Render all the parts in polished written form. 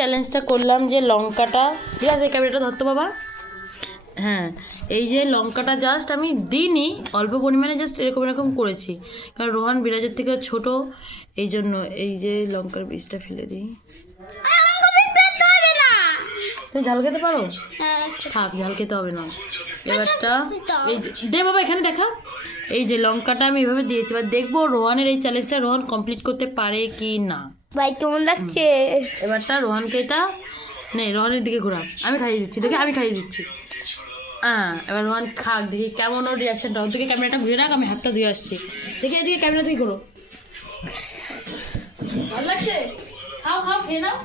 চ্যালেঞ্জটা করলাম যে লঙ্কাটা, ঠিক আছে এই ক্যামেরাটা ধরতো বাবা। হ্যাঁ, এই যে লঙ্কাটা জাস্ট আমি দিইনি, অল্প পরিমাণে জাস্ট এরকম এরকম করেছি, কারণ রোহান বিরাজের থেকে ছোট, এই জন্য এই যে লঙ্কার বীজটা ফেলে দিই। তুমি ঝাল খেতে পারো? থাক, ঝাল খেতে হবে না। এবারটা এই যে দে বাবা, এখানে দেখা, এই যে লঙ্কাটা আমি এভাবে দিয়েছি। এবার দেখবো রোহানের এই চ্যালেঞ্জটা রোহান কমপ্লিট করতে পারে কি না। ভাই কেমন লাগছে? এবারটা রোহানকে এটা নে, রোহানের দিকে ঘোরা, আমি খাইয়ে দিচ্ছি, দেখে আমি খাইয়ে দিচ্ছি। এবার রোহান খাক, দেখি কেমন ওর রিয়াকশনটা। ওর দিকে ক্যামেরাটা ঘুরে রাখ, আমি হাতটা ধুয়ে আসছি। দেখি এদিকে ক্যামেরা দিকে ঘোরো। ভালো লাগছে? খাও খাও, খেয়ে নাও।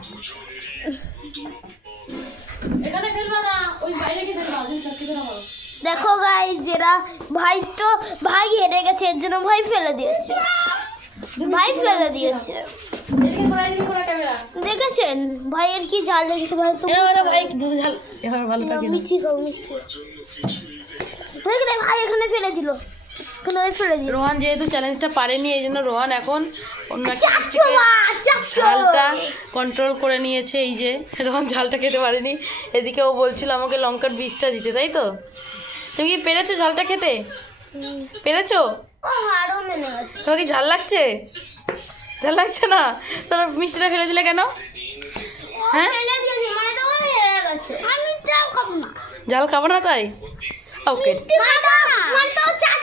এখানে ফেলবা না, ওই বাইরে গিয়ে ফেলবা, যদি খেতে না পারো। দেখো গাইস, যেটা ভাই হেরে গেছে, এর জন্য ভাই ফেলে দিয়েছে। ভাই ফেলে দিয়েছে, এদিকে ঘোরা, এদিকে ঘোরা ক্যামেরা। দেখেছেন ভাইয়ের কি ঝাল লেগেছে? ভাই তো এরা ভাই দুধ ঝাল এবার ভালো থাকে না। মিষ্টি খাও, মিষ্টি। দেখলে ভাই এখানে ফেলে দিল, এখানে ভাই ফেলে দিল। রোহান যেহেতু চ্যালেঞ্জটা পারেনি, এই জন্য রোহান এখন অন্য একটা চাচ্ছো মা, চাচ্ছো। ঝালটা কন্ট্রোল করে নিয়েছে। এই যে রোহান ঝালটা খেতে পারেনি, এদিকে ও বলছিল আমাকে লঙ্কার বীজটা দিতে, তাই তো? তুমি কি পেরেছো ঝালটা খেতে? পেরেছো? ও আরো মেনে গেছে। তোমার কি ঝাল লাগছে? ঝাল লাগছে না? তাহলে মিষ্টিটা ফেলে দিলে কেন? হ্যাঁ, ফেলে দিয়েছে মানে তো ও হেরে গেছে। আমি চাও খাবো না, ঝাল খাবো না তাই? ওকে। মানে তো